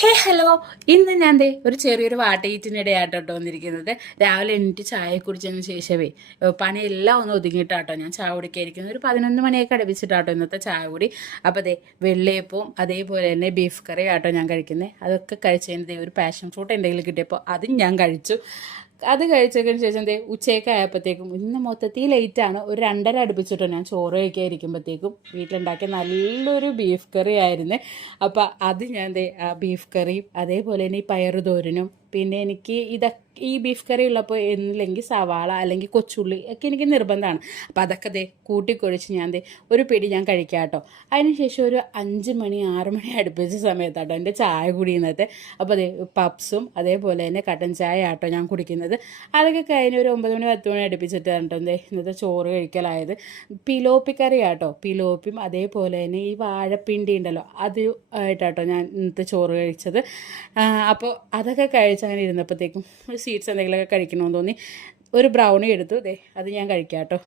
ഹേ hello, ഇന്ന് ഞാൻ ദേ ഒരു ചെറിയൊരു വാട്ടീറ്റിനിടെയാട്ടോ വന്നിരിക്കുന്നത്. രാവിലെ എണീറ്റ് ചായ കുടിച്ചതിന് ശേഷമേ പണിയെല്ലാം ഒന്ന് ഒതുങ്ങിയിട്ടാട്ടോ ഞാൻ ചായ കുടിക്കാതിരിക്കുന്നത്. ഒരു 11 മണിയൊക്കെ അടുപ്പിച്ചിട്ടാട്ടോ ഇന്നത്തെ ചായ കൂടി. അപ്പോൾ ദേ വെള്ളയപ്പവും അതേപോലെ തന്നെ ബീഫ് കറി ആട്ടോ ഞാൻ കഴിക്കുന്നത്. അതൊക്കെ കഴിച്ചതിന് ദേ ഒരു പാഷൻ ഫ്രൂട്ട് എന്തെങ്കിലും കിട്ടിയപ്പോൾ അതും ഞാൻ കഴിച്ചു. അത് കഴിച്ചതിന് ശേഷം ദേ ഉച്ചയൊക്കെ ആയപ്പോഴത്തേക്കും ഇന്ന് മൊത്തത്തിൽ ലേറ്റാണ്. ഒരു 2:30 അടുപ്പിച്ചിട്ടോ ഞാൻ ചോറ് കഴിക്കാൻ ഇരിക്കുമ്പോഴത്തേക്കും വീട്ടിലുണ്ടാക്കിയ നല്ലൊരു ബീഫ് കറി ആയിരുന്നു. അപ്പോൾ അത് ഞാൻ ദേ ആ ബീഫ് കറിയും അതേപോലെ തന്നെ ഈ പയറുതോരനും പിന്നെ എനിക്ക് ഈ ബീഫ് കറി ഉള്ളപ്പോൾ എന്നില്ലെങ്കിൽ സവാള അല്ലെങ്കിൽ കൊച്ചുള്ളി ഒക്കെ എനിക്ക് നിർബന്ധമാണ്. അപ്പോൾ അതൊക്കെ ദേ കൂട്ടിക്കൊഴിച്ച് ഞാൻ ദേ ഒരു പിടി ഞാൻ കഴിക്കാം കേട്ടോ. അതിനുശേഷം ഒരു 5 മണി 6 മണി അടുപ്പിച്ച സമയത്താട്ടോ എൻ്റെ ചായ കുടിയുന്നത്. അപ്പോൾ അതേ പപ്സും അതേപോലെ തന്നെ കട്ടൻ ചായ ആട്ടോ ഞാൻ കുടിക്കുന്നത്. അതൊക്കെ കഴിഞ്ഞ് ഒരു 9 മണി 10 മണി അടുപ്പിച്ചിട്ടാണ് കേട്ടോ എന്തേ ഇന്നത്തെ ചോറ് കഴിക്കലായത്. പിലോപ്പി കറി ആട്ടോ, പിലോപ്പിയും അതേപോലെ തന്നെ ഈ വാഴപ്പിണ്ടി ഉണ്ടല്ലോ അത് ആയിട്ടാട്ടോ ഞാൻ ഇന്നത്തെ ചോറ് കഴിച്ചത്. അപ്പോൾ അതൊക്കെ കഴിച്ച് അങ്ങനെ ഇരുന്നപ്പോഴത്തേക്കും സ്വീറ്റ്സ് എന്തെങ്കിലുമൊക്കെ കഴിക്കണമെന്ന് തോന്നി. ഒരു ബ്രൗണി എടുത്തു, ദേ അത് ഞാൻ കഴിക്കാം കേട്ടോ.